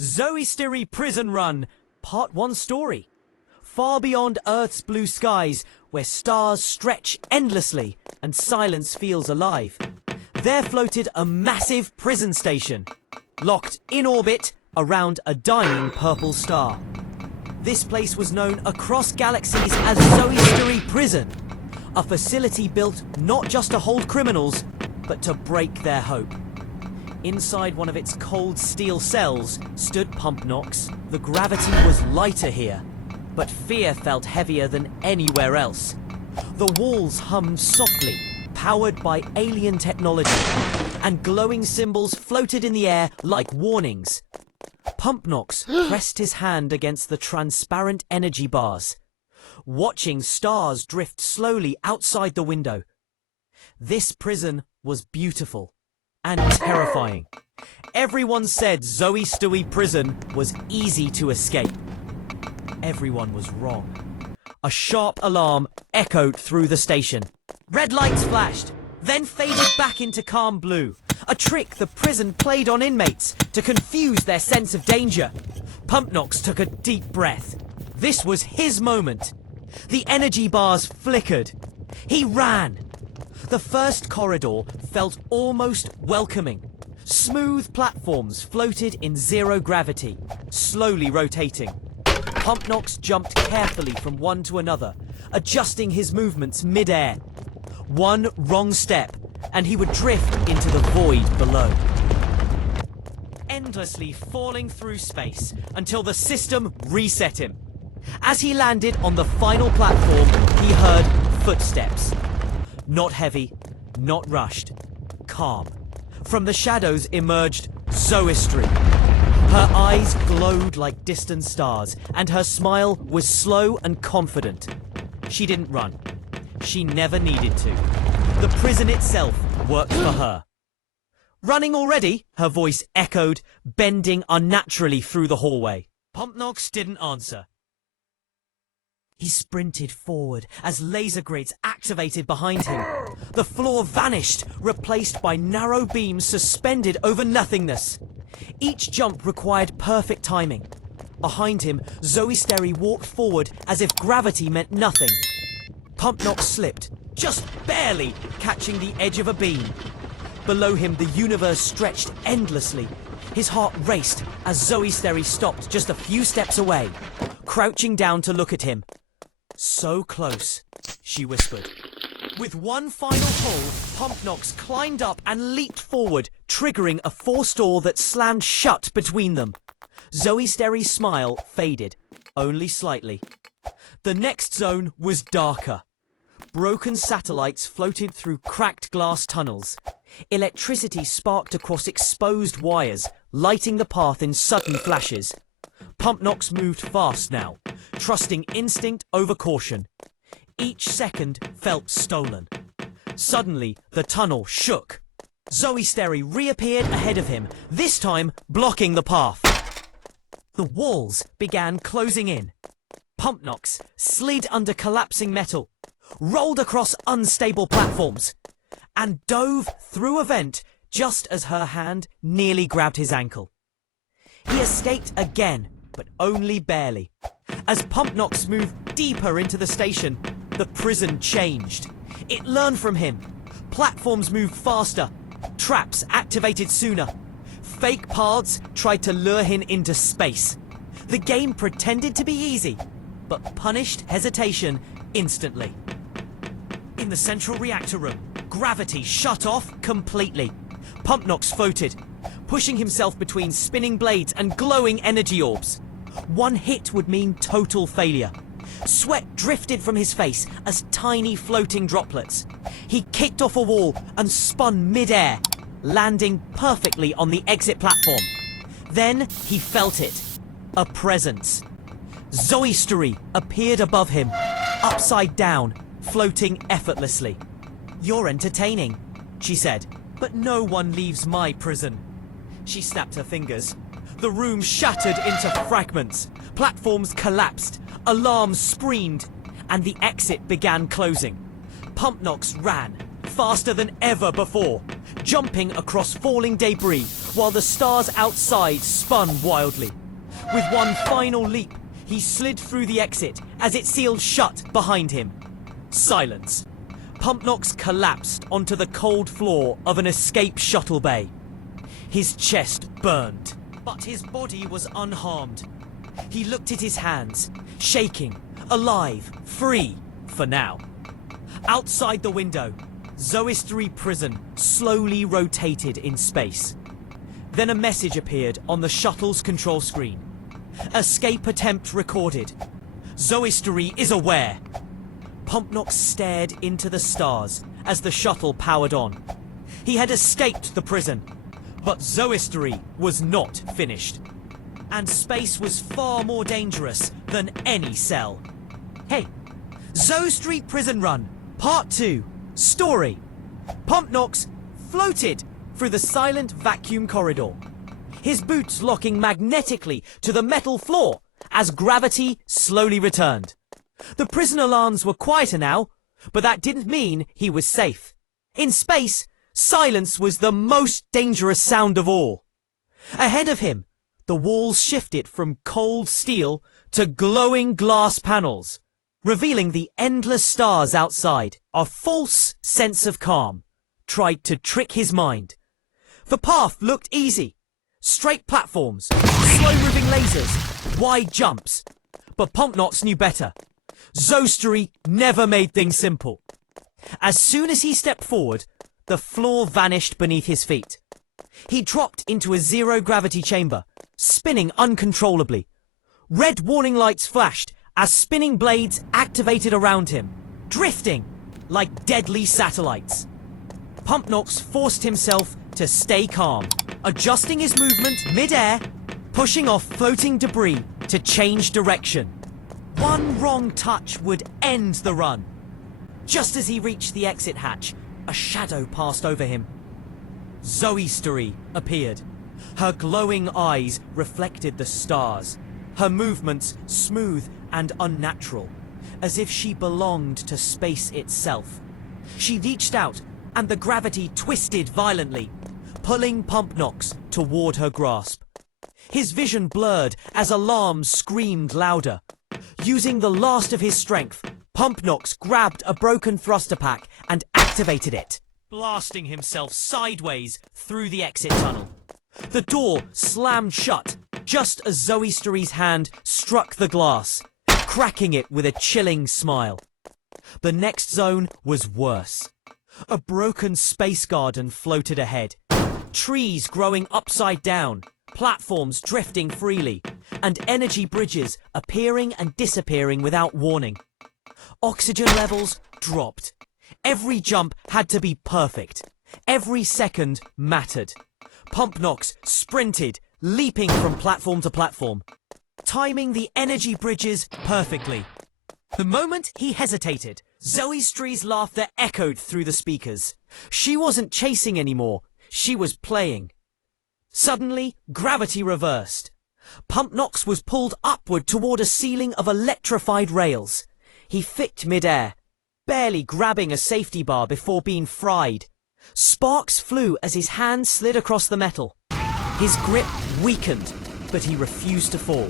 ZOEYSTERY Prison Run, Part 1 story. Far beyond Earth's blue skies, where stars stretch endlessly and silence feels alive, there floated a massive prison station, locked in orbit around a dying purple star. This place was known across galaxies as ZOEYSTERY Prison, a facility built not just to hold criminals, but to break their hope. Inside one of its cold steel cells stood Pumpnox. The gravity was lighter here, but fear felt heavier than anywhere else. The walls hummed softly, powered by alien technology, and glowing symbols floated in the air like warnings. Pumpnox pressed his hand against the transparent energy bars, watching stars drift slowly outside the window. This prison was beautiful and terrifying. Everyone said ZOEYSTERY Prison was easy to escape. Everyone was wrong. A sharp alarm echoed through the station. Red lights flashed, then faded back into calm blue. A trick the prison played on inmates to confuse their sense of danger. Pumpnox took a deep breath. This was his moment. The energy bars flickered. He ran. The first corridor felt almost welcoming. Smooth platforms floated in zero gravity, slowly rotating. Pumpnox jumped carefully from one to another, adjusting his movements mid-air. One wrong step, and he would drift into the void below, endlessly falling through space until the system reset him. As he landed on the final platform, he heard footsteps. Not heavy, not rushed, calm. From the shadows emerged ZOEYSTERY. Her eyes glowed like distant stars, and her smile was slow and confident. She didn't run. She never needed to. The prison itself worked for her. Running already? Her voice echoed, bending unnaturally through the hallway. Pumpnox didn't answer. He sprinted forward as laser grids activated behind him. The floor vanished, replaced by narrow beams suspended over nothingness. Each jump required perfect timing. Behind him, ZOEYSTERY walked forward as if gravity meant nothing. Pumpnox slipped, just barely catching the edge of a beam. Below him, the universe stretched endlessly. His heart raced as ZOEYSTERY stopped just a few steps away, crouching down to look at him. So close, she whispered. With one final pull, Pumpnox climbed up and leaped forward, triggering a forced door that slammed shut between them. ZOEYSTERY's smile faded, only slightly. The next zone was darker. Broken satellites floated through cracked glass tunnels. Electricity sparked across exposed wires, lighting the path in sudden flashes. Pumpnox moved fast now, trusting instinct over caution. Each second felt stolen. Suddenly, the tunnel shook. ZOEYSTERY reappeared ahead of him, this time blocking the path. The walls began closing in. Pumpnox slid under collapsing metal, rolled across unstable platforms, and dove through a vent just as her hand nearly grabbed his ankle. He escaped again, but only barely. As Pumpnox moved deeper into the station, the prison changed. It learned from him. Platforms moved faster, traps activated sooner. Fake paths tried to lure him into space. The game pretended to be easy, but punished hesitation instantly. In the central reactor room, gravity shut off completely. Pumpnox floated, pushing himself between spinning blades and glowing energy orbs. One hit would mean total failure. Sweat drifted from his face as tiny floating droplets. He kicked off a wall and spun mid-air, landing perfectly on the exit platform. Then he felt it. A presence. ZOEYSTERY appeared above him, upside down, floating effortlessly. "You're entertaining," she said, "but no one leaves my prison." She snapped her fingers. The room shattered into fragments. Platforms collapsed, alarms screamed, and the exit began closing. Pumpnox ran, faster than ever before, jumping across falling debris while the stars outside spun wildly. With one final leap, he slid through the exit as it sealed shut behind him. Silence. Pumpnox collapsed onto the cold floor of an escape shuttle bay. His chest burned, but his body was unharmed. He looked at his hands, shaking, alive, free, for now. Outside the window, ZOEYSTERY Prison slowly rotated in space. Then a message appeared on the shuttle's control screen. Escape attempt recorded. ZOEYSTERY is aware. Pumpnox stared into the stars as the shuttle powered on. He had escaped the prison, but ZOEYSTERY was not finished. And space was far more dangerous than any cell. Hey, ZOEYSTERY Prison Run, Part 2, Story. Pumpnox floated through the silent vacuum corridor, his boots locking magnetically to the metal floor as gravity slowly returned. The prison alarms were quieter now, but that didn't mean he was safe. In space, silence was the most dangerous sound of all. Ahead of him, the walls shifted from cold steel to glowing glass panels, revealing the endless stars outside. A false sense of calm tried to trick his mind. The path looked easy. Straight platforms, slow-moving lasers, wide jumps. But Pumpnox knew better. ZOEYSTERY never made things simple. As soon as he stepped forward, the floor vanished beneath his feet. He dropped into a zero-gravity chamber, spinning uncontrollably. Red warning lights flashed as spinning blades activated around him, drifting like deadly satellites. Pumpnox forced himself to stay calm, adjusting his movement mid-air, pushing off floating debris to change direction. One wrong touch would end the run. Just as he reached the exit hatch, a shadow passed over him. ZOEYSTERY appeared. Her glowing eyes reflected the stars, her movements smooth and unnatural, as if she belonged to space itself. She reached out, and the gravity twisted violently, pulling Pumpnox toward her grasp. His vision blurred as alarms screamed louder. Using the last of his strength, Pumpnox grabbed a broken thruster pack and activated it, blasting himself sideways through the exit tunnel. The door slammed shut just as ZOEYSTERY's hand struck the glass, cracking it with a chilling smile. The next zone was worse. A broken space garden floated ahead. Trees growing upside down, platforms drifting freely, and energy bridges appearing and disappearing without warning. Oxygen levels dropped. Every jump had to be perfect. Every second mattered. Pumpnox sprinted, leaping from platform to platform, timing the energy bridges perfectly. The moment he hesitated, ZOEYSTERY's laughter echoed through the speakers. She wasn't chasing anymore, she was playing. Suddenly, gravity reversed. Pumpnox was pulled upward toward a ceiling of electrified rails. He fit mid-air, barely grabbing a safety bar before being fried. Sparks flew as his hand slid across the metal. His grip weakened, but he refused to fall.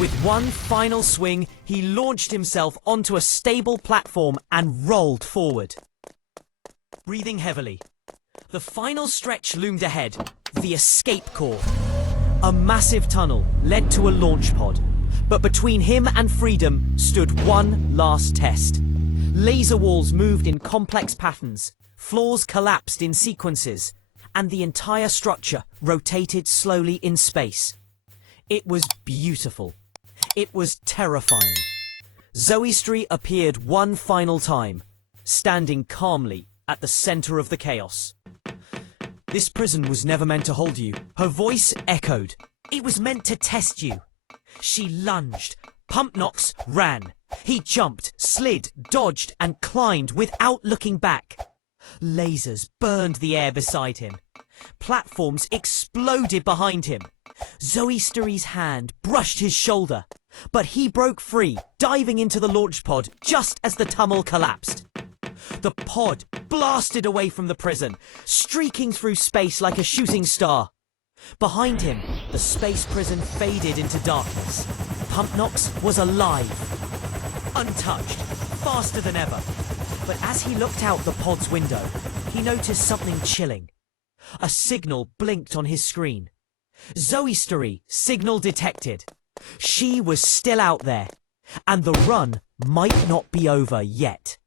With one final swing, he launched himself onto a stable platform and rolled forward. Breathing heavily, the final stretch loomed ahead, the escape core. A massive tunnel led to a launch pod, but between him and freedom stood one last test. Laser walls moved in complex patterns, floors collapsed in sequences, and the entire structure rotated slowly in space. It was beautiful. It was terrifying. ZOEYSTERY appeared one final time, standing calmly at the center of the chaos. This prison was never meant to hold you. Her voice echoed. It was meant to test you. She lunged. Pumpnox ran. He jumped, slid, dodged, and climbed without looking back. Lasers burned the air beside him. Platforms exploded behind him. ZOEYSTERY's hand brushed his shoulder, but he broke free, diving into the launch pod just as the tunnel collapsed. The pod blasted away from the prison, streaking through space like a shooting star. Behind him, the space prison faded into darkness. Pumpnox was alive, untouched, faster than ever. But as he looked out the pod's window, he noticed something chilling. A signal blinked on his screen. ZOEYSTERY signal detected. She was still out there, and the run might not be over yet.